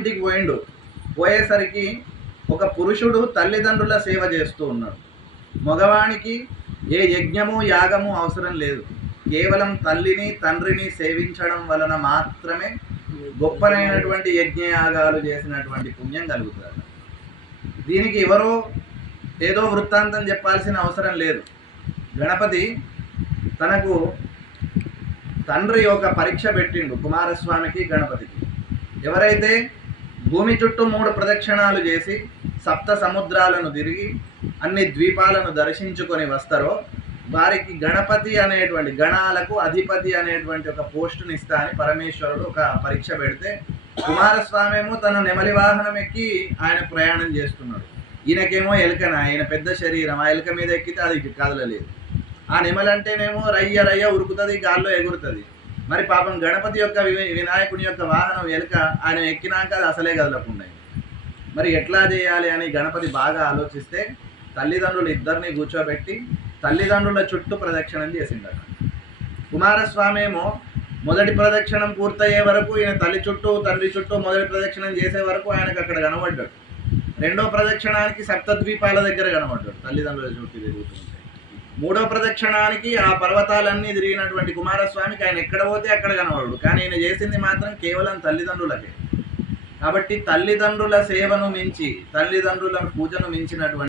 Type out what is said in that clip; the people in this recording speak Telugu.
ఇంటికి పోయిండు. పోయేసరికి ఒక పురుషుడు తల్లిదండ్రుల సేవ చేస్తూ ఉన్నాడు. మగవానికి ఏ యజ్ఞము యాగము అవసరం లేదు. కేవలం తల్లిని తండ్రిని సేవించడం వలన మాత్రమే గొప్పనైనటువంటి యజ్ఞయాగాలు చేసినటువంటి పుణ్యం కలుగుతుంది. దీనికి ఎవరో ఏదో వృత్తాంతం చెప్పాల్సిన అవసరం లేదు. గణపతి తనకు తండ్రి ఒక పరీక్ష పెట్టిండు కుమారస్వామికి గణపతికి. ఎవరైతే భూమి చుట్టూ 3 ప్రదక్షిణాలు చేసి సప్త సముద్రాలను తిరిగి అన్ని ద్వీపాలను దర్శించుకొని వస్తారో వారికి గణపతి అనేటువంటి గణాలకు అధిపతి అనేటువంటి ఒక పోస్టుని ఇస్తా అని పరమేశ్వరుడు ఒక పరీక్ష పెడితే కుమారస్వామి ఏమో తన నెమలి వాహనం ఎక్కి ఆయన ప్రయాణం చేస్తున్నాడు. ఈయనకేమో ఎలుకన, ఆయన పెద్ద శరీరం, ఆ ఎలుక మీద ఎక్కితే అది కదలలేదు. ఆ నెమలి అంటేనేమో రయ్య రయ్య ఉరుకుతుంది, గాల్లో ఎగురుతుంది. మరి పాపం గణపతి యొక్క వినాయకుని యొక్క వాహనం ఎలుక, ఆయన ఎక్కినాక అది అసలే కదలకుండా. మరి ఎట్లా చేయాలి అని గణపతి బాగా ఆలోచిస్తే తల్లిదండ్రులు ఇద్దరిని కూర్చోబెట్టి తల్లిదండ్రుల చుట్టూ ప్రదక్షిణం చేసిండట. కుమారస్వామి ఏమో మొదటి ప్రదక్షిణం పూర్తయ్యే వరకు ఈయన తల్లి చుట్టూ తండ్రి చుట్టూ మొదటి ప్రదక్షిణం చేసే వరకు ఆయనకు అక్కడ కనబడ్డాడు. రెండో ప్రదక్షిణానికి సప్తద్వీపాల దగ్గర కనబడ్డాడు తల్లిదండ్రుల చుట్టూ తిరుగుతుంటే. మూడో ప్రదక్షిణానికి ఆ పర్వతాలన్నీ తిరిగినటువంటి కుమారస్వామికి ఆయన ఎక్కడ పోతే అక్కడ కనబడు. కానీ ఆయన చేసింది మాత్రం కేవలం తల్లిదండ్రులకే. కాబట్టి తల్లిదండ్రుల సేవను మించి, తల్లిదండ్రుల పూజను మించినటువంటి